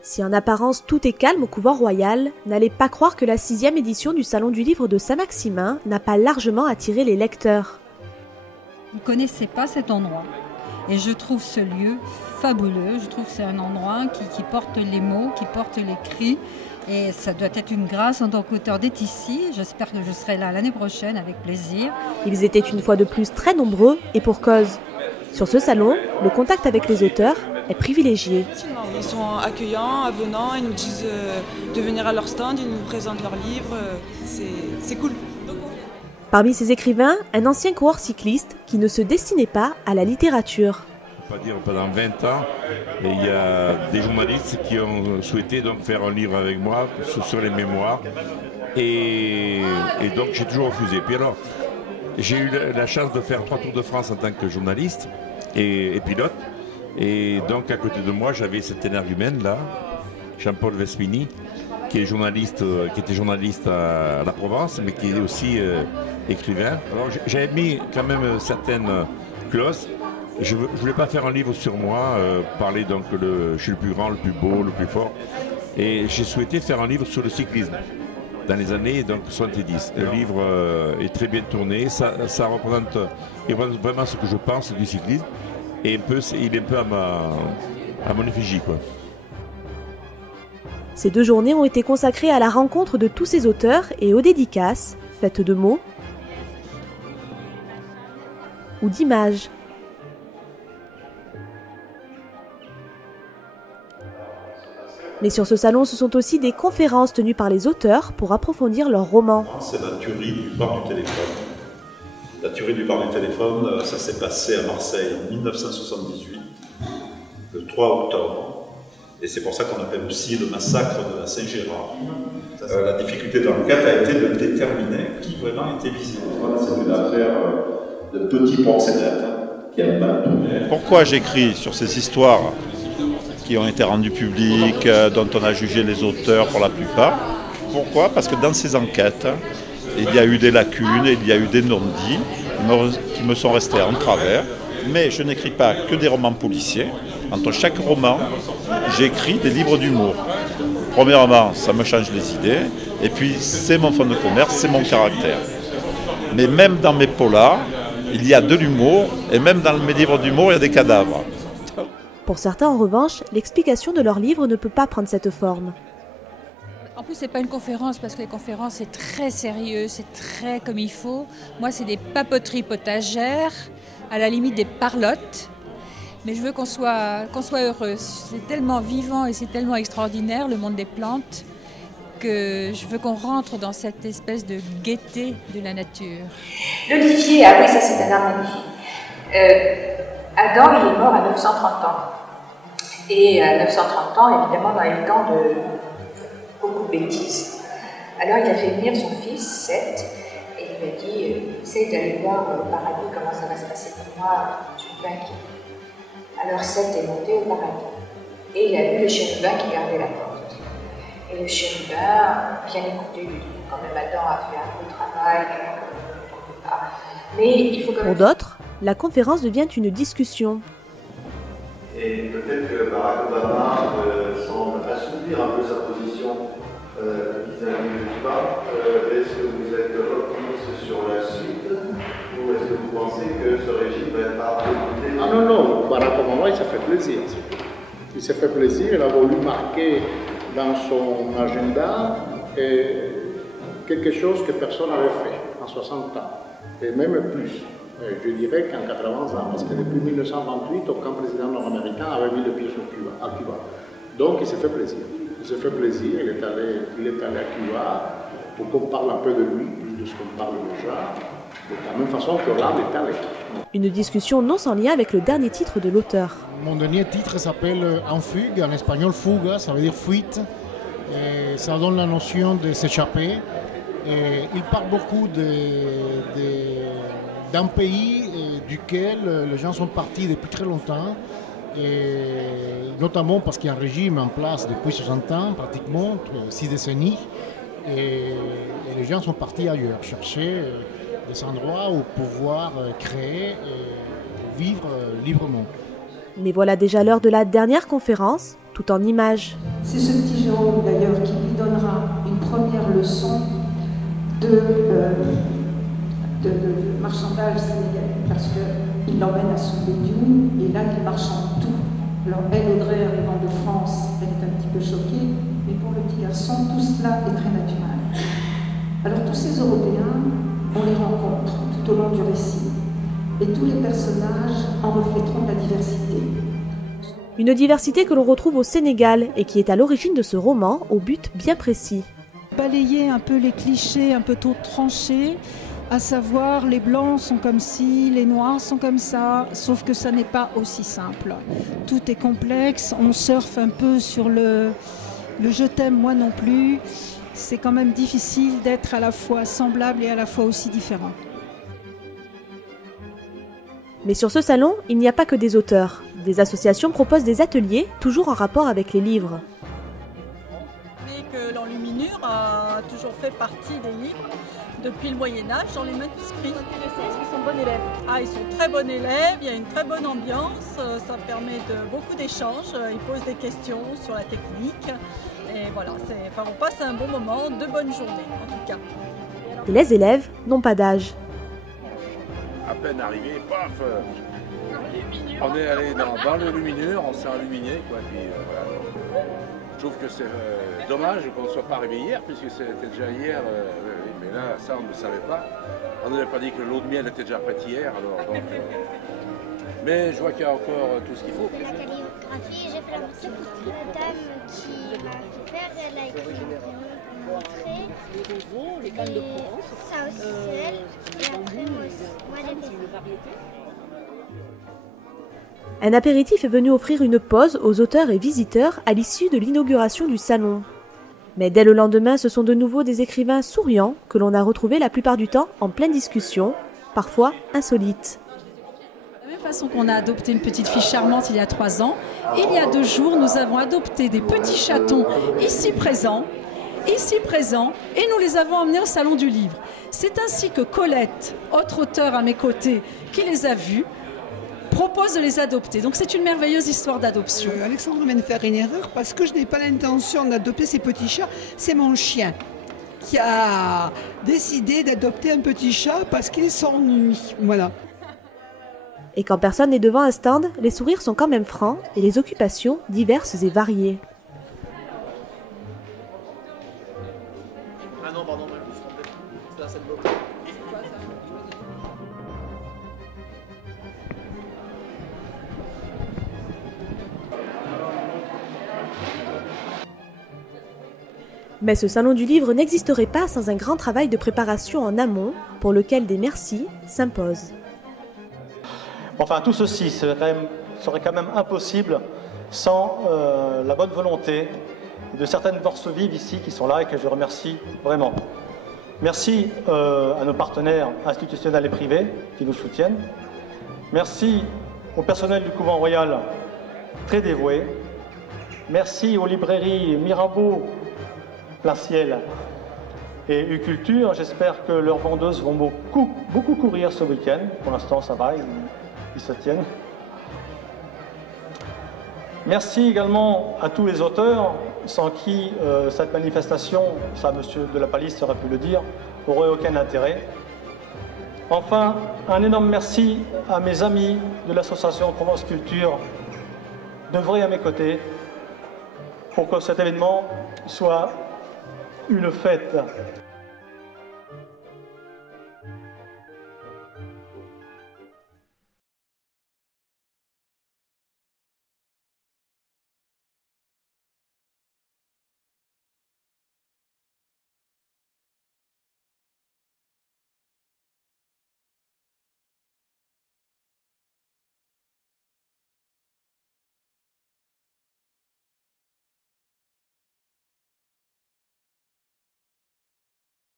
Si en apparence tout est calme au couvent royal, n'allez pas croire que la 6e édition du Salon du Livre de Saint-Maximin n'a pas largement attiré les lecteurs. Vous ne connaissez pas cet endroit. Et je trouve ce lieu fabuleux. Je trouve que c'est un endroit qui porte les mots, qui porte les cris. Et ça doit être une grâce en tant qu'auteur d'être ici. J'espère que je serai là l'année prochaine avec plaisir. Ils étaient une fois de plus très nombreux et pour cause. Sur ce salon, le contact avec les auteurs est privilégié. Ils sont accueillants, avenants, ils nous disent de venir à leur stand, ils nous présentent leurs livres, c'est cool. Parmi ces écrivains, un ancien coureur cycliste qui ne se destinait pas à la littérature. On va dire pendant 20 ans, il y a des journalistes qui ont souhaité donc faire un livre avec moi sur les mémoires et donc j'ai toujours refusé. Puis alors, j'ai eu la chance de faire 3 Tours de France en tant que journaliste et pilote. Et donc à côté de moi, j'avais cet énergumène là, Jean-Paul Vespini, qui était journaliste à la Provence, mais qui est aussi écrivain. Alors j'avais mis quand même certaines clauses. Je ne voulais pas faire un livre sur moi, parler donc je suis le plus grand, le plus beau, le plus fort. Et j'ai souhaité faire un livre sur le cyclisme dans les années donc 70. Le livre est très bien tourné, ça représente vraiment ce que je pense du cyclisme. Et il est un peu à mon effigie, quoi. Ces 2 journées ont été consacrées à la rencontre de tous ces auteurs et aux dédicaces, faites de mots ou d'images. Mais sur ce salon, ce sont aussi des conférences tenues par les auteurs pour approfondir leurs romans. C'est la tuerie du bar du téléphone. La tuerie du bar du téléphone, ça s'est passé à Marseille en 1978, le 3 octobre. Et c'est pour ça qu'on appelle aussi le massacre de la Saint-Gérard. La difficulté de l'enquête a été de déterminer qui vraiment était visé. Voilà, c'est une affaire de petits proxénètes qui a mal tourné. Pourquoi j'écris sur ces histoires qui ont été rendues publiques, dont on a jugé les auteurs pour la plupart? Pourquoi? Parce que dans ces enquêtes, il y a eu des lacunes, il y a eu des non-dits qui me sont restés en travers. Mais je n'écris pas que des romans policiers. Entre chaque roman, j'écris des livres d'humour. Premièrement, ça me change les idées. Et puis, c'est mon fond de commerce, c'est mon caractère. Mais même dans mes polars, il y a de l'humour. Et même dans mes livres d'humour, il y a des cadavres. Pour certains, en revanche, l'explication de leur livre ne peut pas prendre cette forme. En plus, ce n'est pas une conférence, parce que les conférences, c'est très sérieux, c'est très comme il faut. Moi, c'est des papoteries potagères, à la limite des parlottes. Mais je veux qu'on soit heureux. C'est tellement vivant et c'est tellement extraordinaire, le monde des plantes, que je veux qu'on rentre dans cette espèce de gaieté de la nature. L'olivier, ah oui, ça c'est un arbre magnifique. Adam, il est mort à 930 ans. Et à 930 ans, évidemment, dans les temps de beaucoup de bêtises. Alors il a fait venir son fils, Seth, et il lui a dit essaye d'aller voir au paradis comment ça va se passer pour moi, je suis inquiet. Alors Seth est monté au paradis, et il a vu le chérubin qui gardait la porte. Et le chérubin, bien écouté, lui dit quand même Adam a fait un beau travail, mais il faut quand même... Pour d'autres, la conférence devient une discussion. Et peut-être que Barack Obama semble assouplir un peu sa position vis-à-vis de Cuba. Est-ce que vous êtes optimiste sur la suite ou est-ce que vous pensez que ce régime va être appréhendé? Ah non, Barack Obama, il s'est fait plaisir. Il s'est fait plaisir, il a voulu marquer dans son agenda quelque chose que personne n'avait fait en 60 ans, et même plus. Je dirais qu'en 80 ans, parce que depuis 1928, aucun président nord-américain avait mis le pied à Cuba. Donc il s'est fait plaisir. Il s'est fait plaisir, il est allé à Cuba pour qu'on parle un peu de lui, plus de ce qu'on parle déjà, de la même façon que Hollande est allé. Une discussion non sans lien avec le dernier titre de l'auteur. Mon dernier titre s'appelle En fugue, en espagnol fuga, ça veut dire fuite. Et ça donne la notion de s'échapper. Et il parle beaucoup d'un pays duquel les gens sont partis depuis très longtemps, et notamment parce qu'il y a un régime en place depuis 60 ans, pratiquement 6 décennies, et les gens sont partis ailleurs, chercher des endroits où pouvoir créer et vivre librement. Mais voilà déjà l'heure de la dernière conférence. tout en images. C'est ce petit Jérôme d'ailleurs qui lui donnera une première leçon de marchandage sénégalais, parce qu'il l'emmène à Soumbédioune et là il marchande tout. Alors elle, Audrey, arrivant de France, elle est un petit peu choquée, mais pour le petit garçon, tout cela est très naturel. Alors tous ces Européens, on les rencontre tout au long du récit, et tous les personnages en refléteront la diversité. Une diversité que l'on retrouve au Sénégal et qui est à l'origine de ce roman au but bien précis. Balayer un peu les clichés un peu trop tranchés, à savoir les blancs sont comme ci, les noirs sont comme ça, sauf que ça n'est pas aussi simple. Tout est complexe, on surfe un peu sur le je t'aime moi non plus. C'est quand même difficile d'être à la fois semblable et à la fois aussi différent. Mais sur ce salon, il n'y a pas que des auteurs. Des associations proposent des ateliers, toujours en rapport avec les livres. Que l'enluminure a toujours fait partie des livres depuis le Moyen-Âge dans les manuscrits. Est-ce qu'ils sont bons élèves? Ah, ils sont très bons élèves, il y a une très bonne ambiance, ça permet beaucoup d'échanges, ils posent des questions sur la technique. Et voilà, on passe un bon moment, de bonnes journées en tout cas. Et les élèves n'ont pas d'âge. À peine arrivé, paf, on est allé dans le lumineux, on s'est illuminé, quoi. Puis, voilà. Je trouve que c'est dommage qu'on ne soit pas arrivé hier, puisque c'était déjà hier, mais là, ça, on ne le savait pas. On n'avait pas dit que l'eau de miel était déjà prête hier, alors donc... mais je vois qu'il y a encore tout ce qu'il faut. La calligraphie, j'ai fait la montée. La dame qui m'a fait faire, elle a écrit pour montrer. Les cannes de Provence. Ça aussi, c'est elle. Et après, moi, j'ai fait ça. Un apéritif est venu offrir une pause aux auteurs et visiteurs à l'issue de l'inauguration du salon. Mais dès le lendemain, ce sont de nouveau des écrivains souriants que l'on a retrouvés la plupart du temps en pleine discussion, parfois insolites. De la même façon qu'on a adopté une petite fille charmante il y a 3 ans, il y a 2 jours, nous avons adopté des petits chatons ici présents, et nous les avons emmenés au Salon du Livre. C'est ainsi que Colette, autre auteure à mes côtés, qui les a vus, propose de les adopter. Donc c'est une merveilleuse histoire d'adoption. Alexandre vient de faire une erreur parce que je n'ai pas l'intention d'adopter ces petits chats. C'est mon chien qui a décidé d'adopter un petit chat parce qu'il s'ennuie. Voilà. Et quand personne n'est devant un stand, les sourires sont quand même francs et les occupations diverses et variées. Ah non, pardon, je me suis trompé. C'est là, cette bloc. Mais ce salon du livre n'existerait pas sans un grand travail de préparation en amont, pour lequel des merci s'imposent. Enfin, tout ceci serait quand même impossible sans la bonne volonté de certaines forces vives ici qui sont là et que je remercie vraiment. Merci à nos partenaires institutionnels et privés qui nous soutiennent. Merci au personnel du couvent royal très dévoué. Merci aux librairies Mirabeau, Plein Ciel et U-Culture. J'espère que leurs vendeuses vont beaucoup courir ce week-end. Pour l'instant, ça va, ils se tiennent. Merci également à tous les auteurs, sans qui cette manifestation, ça M. de la Palisse aurait pu le dire, n'aurait aucun intérêt. Enfin, un énorme merci à mes amis de l'association Provence Culture d'œuvrer à mes côtés pour que cet événement soit une fête.